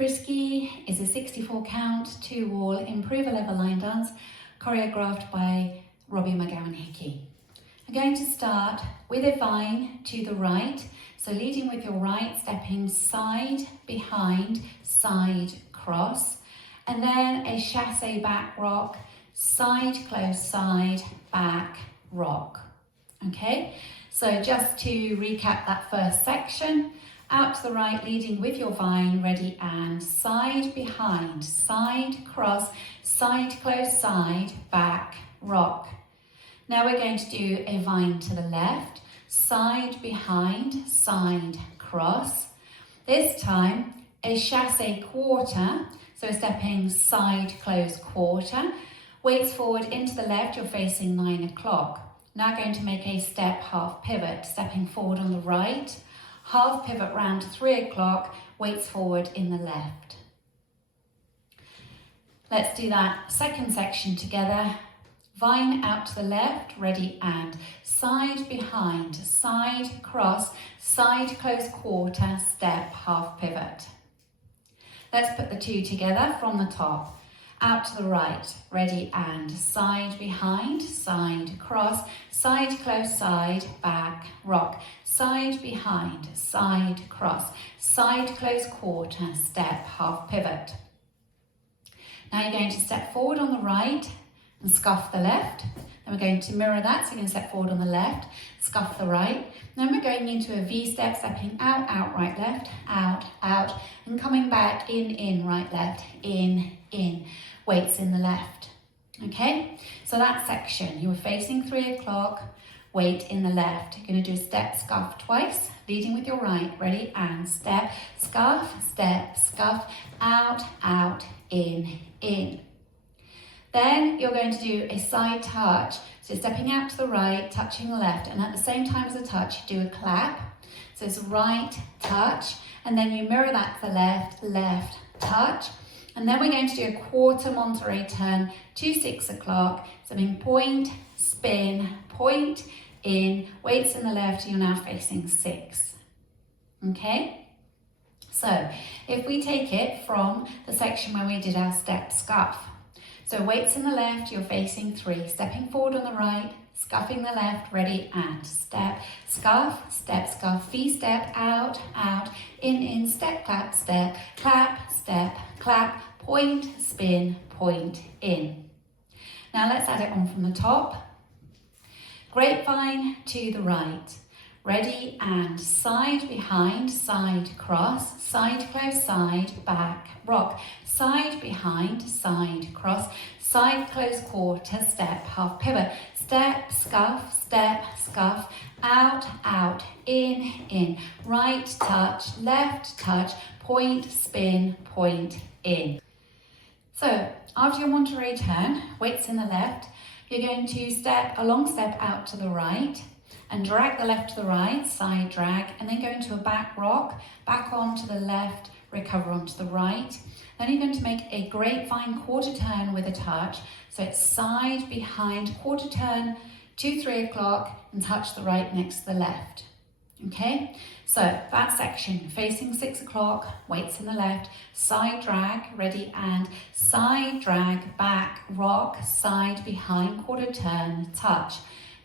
Frisky is a 64 count, 2-wall, improver level line dance choreographed by Robbie McGowan Hickey. I'm going to start with a vine to the right, so leading with your right, stepping side, behind, side, cross, and then a chassé back rock, side, close, side, back, rock. Okay, so just to recap that first section, out to the right, leading with your vine, ready, and side, behind, side, cross, side, close, side, back, rock. Now we're going to do a vine to the left, side, behind, side, cross. This time, a chassé quarter, so we're stepping side, close, quarter. Weights forward into the left, you're facing 9 o'clock. Now going to make a step half pivot, stepping forward on the right, half pivot round to 3 o'clock, weights forward in the left. Let's do that second section together. Vine out to the left, ready, and side, behind, side, cross, side, close, quarter, step, half pivot. Let's put the two together from the top. Out to the right, ready, and side, behind, side, cross, side, close, side, back, rock, side, behind, side, cross, side, close, quarter, step, half pivot. Now you're going to step forward on the right and scuff the left. Then we're going to mirror that, so you're going to step forward on the left, scuff the right. Then we're going into a V step, stepping out, out, right, left, out, out, and coming back, in, right, left, in, weights in the left. Okay, so that section, you were facing 3 o'clock, weight in the left. You're going to do a step, scuff twice, leading with your right, ready, and step, scuff, out, out, in. Then you're going to do a side touch, so stepping out to the right, touching the left, and at the same time as a touch, you do a clap. So it's right, touch, and then you mirror that to the left, left, touch, and then we're going to do a quarter Monterey turn to 6 o'clock, so being point, spin, point, in, weights in the left, you're now facing 6. Okay? So if we take it from the section where we did our step scuff, so weights in the left, you're facing 3, stepping forward on the right, scuffing the left, ready, and step, scuff, V step, out, out, in, step, clap, step, clap, point, spin, point, in. Now let's add it on from the top. Grapevine to the right, ready, and side, behind, side, cross, side, close, side, back, rock, side, behind, side, cross, side, close, quarter, step, half pivot, step, scuff, out, out, in, right, touch, left, touch, point, spin, point, in. So after your Monterey turn, weights in the left, you're going to step a long step out to the right and drag the left to the right, side drag, and then go into a back rock, back onto the left, recover onto the right. Then you're going to make a grapevine quarter turn with a touch. So it's side, behind, quarter turn to 3 o'clock and touch the right next to the left. Okay, so that section, facing 6 o'clock, weights in the left, side drag, ready, and side drag, back, rock, side, behind, quarter turn, touch.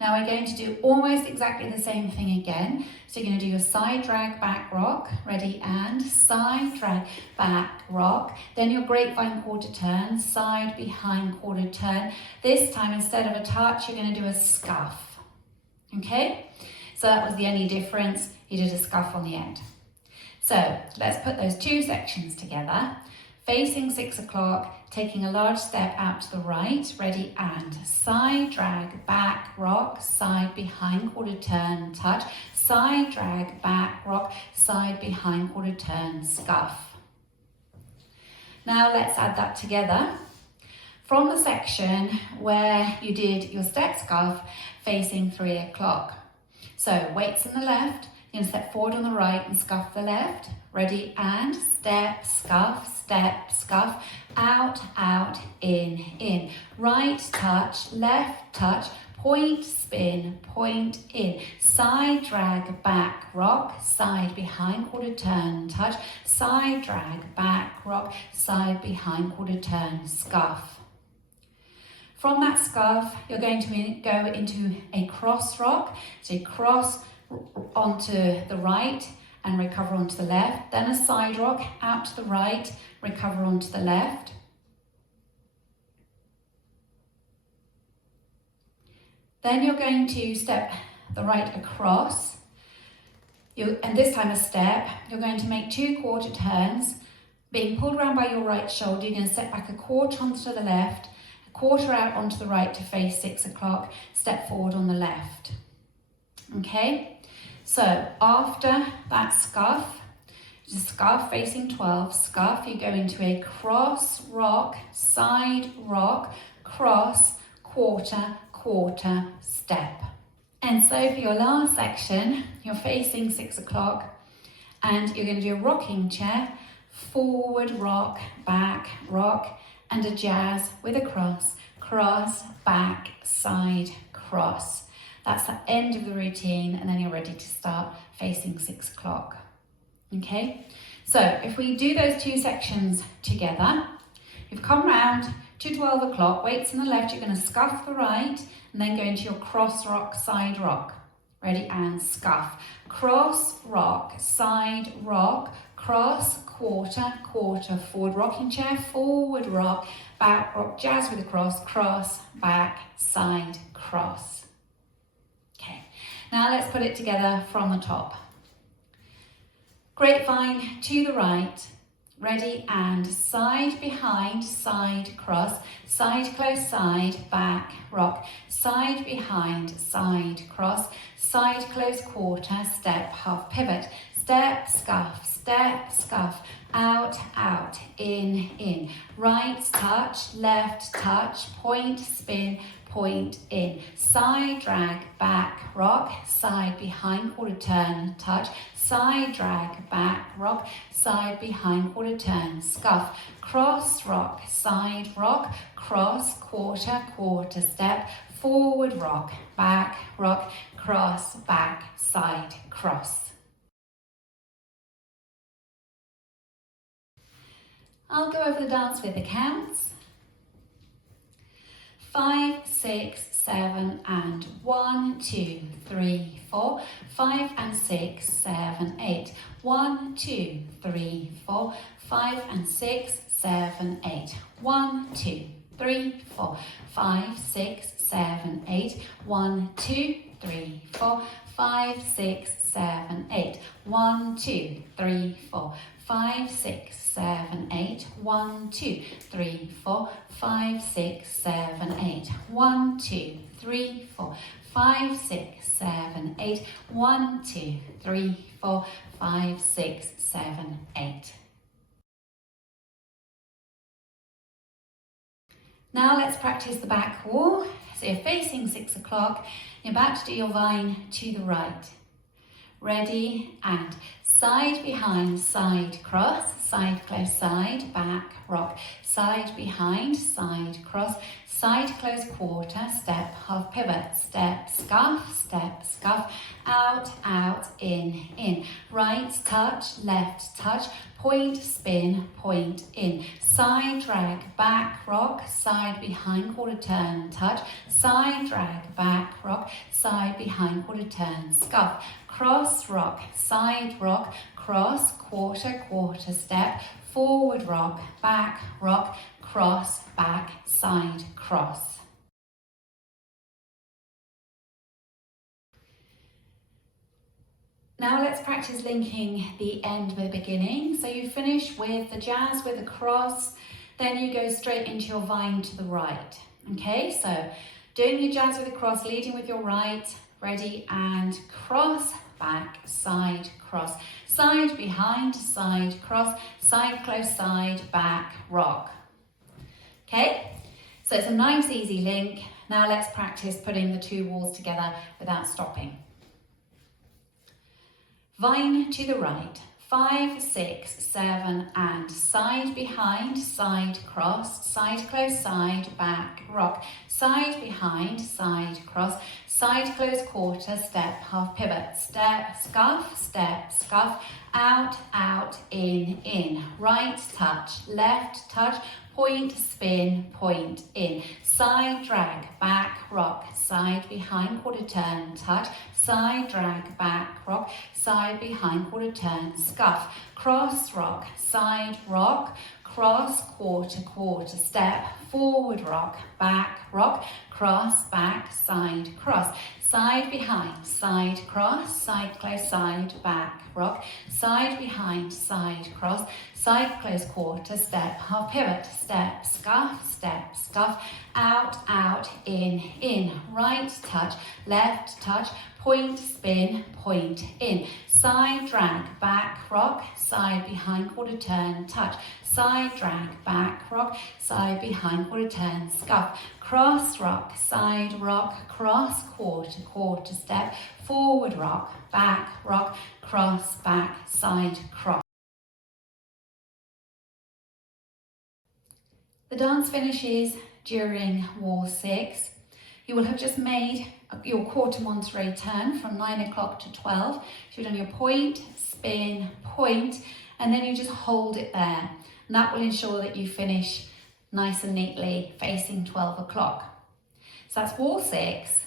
Now we're going to do almost exactly the same thing again. So you're going to do your side drag, back rock, ready, and side drag, back rock. Then your grapevine quarter turn, side, behind, quarter turn. This time, instead of a touch, you're going to do a scuff. Okay? So that was the only difference. You did a scuff on the end. So let's put those two sections together. Facing 6 o'clock, taking a large step out to the right, ready, and side drag, back, rock, side, behind, quarter turn, touch, side drag, back, rock, side, behind, quarter turn, scuff. Now let's add that together from the section where you did your step scuff facing 3 o'clock. So weights in the left, You're going to step forward on the right and scuff the left. Ready, and step, scuff, out, out, in. Right touch, left touch, point, spin, point, in. Side drag, back, rock, side behind, quarter turn, touch. Side drag, back, rock, side behind, quarter turn, scuff. From that scuff, you're going to go into a cross rock. So you cross onto the right and recover onto the left. Then a side rock out to the right, recover onto the left. Then you're going to step the right across. And this time a step. You're going to make 2 quarter turns. Being pulled around by your right shoulder, you're going to step back a quarter onto the left, a quarter out onto the right to face 6 o'clock, step forward on the left. Okay, so after that scuff, just scuff facing 12, scuff, you go into a cross, rock, side, rock, cross, quarter, quarter, step. And so for your last section, you're facing 6 o'clock and you're going to do a rocking chair, forward rock, back rock, and a jazz with a cross, cross, back, side, cross. That's the end of the routine, and then you're ready to start facing 6 o'clock. Okay, so if we do those 2 sections together, you've come round to 12 o'clock, weights on the left, you're going to scuff the right, and then go into your cross rock, side rock. Ready, and scuff. Cross, rock, side, rock, cross, quarter, quarter, forward rocking chair, forward rock, back rock, jazz with a cross, cross, back, side, cross. Okay, now let's put it together from the top. Grapevine to the right. Ready, and side behind, side cross, side close, side, back, rock, side behind, side cross, side close, quarter, step, half pivot, step, scuff, out, out, in, right touch, left touch, point, spin, point, in, side drag, back, rock, side behind, quarter turn, touch, side drag, back, rock, side behind, quarter turn, scuff, cross, rock, side rock, cross, quarter, quarter step, forward rock, cross, back, side, cross. I'll go over the dance with the counts. 5, 6, 7, and 1, 2, 3, 4, 5 and 6, 7, 8, 1, 2, 3, 4, 5 and 6, 7, 8, 1, 2, 3, 4, 5, 6, 7, 8, 1, 2, 3, 4, 5, 6, 7, 8, 1, 2, 3, 4, 5, 6, 7, 8, 1, 2, 3, 4, 5, 6, 7, 8, 1, 2, 3, 4, 5, 6, 7, 8, 1, 2, 3, 4, 5, 6, 7, 8. Now let's practice the back wall. So you're facing 6 o'clock, you're about to do your vine to the right. Ready, and side behind, side cross, side close, side, back, rock, side behind, side cross, side close, quarter, step, half pivot, step, scuff, out, out, in, right touch, left touch, point, spin, point, in, side drag, back, rock, side behind, quarter turn, touch, side drag, back, rock, side behind, quarter turn, scuff, cross, rock, side rock, cross, quarter, quarter step, forward rock, cross, back, side, cross. Now let's practice linking the end with the beginning. So you finish with the jazz with the cross, then you go straight into your vine to the right. Okay, so doing your jazz with the cross, leading with your right, ready, and cross, back, side, cross, side behind, side cross, side close, side, back, rock. Okay, so it's a nice easy link. Now let's practice putting the 2 walls together without stopping. Vine to the right. 5, 6, 7, and side behind, side cross, side close, side back, rock, side behind, side cross, side close quarter, step, half pivot, step, scuff, out, out, in, right touch, left touch, point, spin, point, in, side drag, back, rock, side behind, quarter turn, touch, side drag, back, rock, side behind, quarter turn, scuff, cross, rock, side rock, cross, quarter, step, forward rock, back, rock, cross, back, side, cross, side behind, side cross, side close, side back, rock, side behind, side cross, side close quarter, step, half pivot, step, scuff, out, out, in, right touch, left touch, point, spin, point, in, side drag, back, rock, side behind, quarter turn, touch, side drag, back, rock, side behind, quarter turn, scuff, cross, rock, cross, quarter, step, forward rock, cross, back, side, cross. The dance finishes during wall 6. You will have just made your quarter Monterey turn from 9 o'clock to 12. So you've done your point, spin, point, and then you just hold it there. And that will ensure that you finish nice and neatly facing 12 o'clock. So that's wall 6,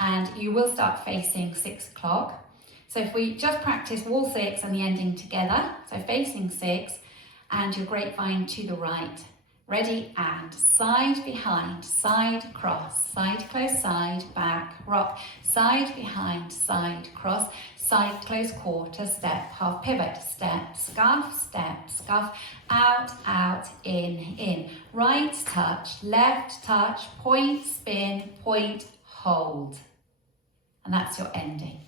and you will start facing 6 o'clock. So if we just practice wall 6 and the ending together, so facing 6 and your grapevine to the right. Ready, and side behind, side cross, side close, side back, rock, side behind, side cross, side close quarter, step, half pivot, step, scuff, out, out, in, right touch, left touch, point, spin, point, hold. And that's your ending.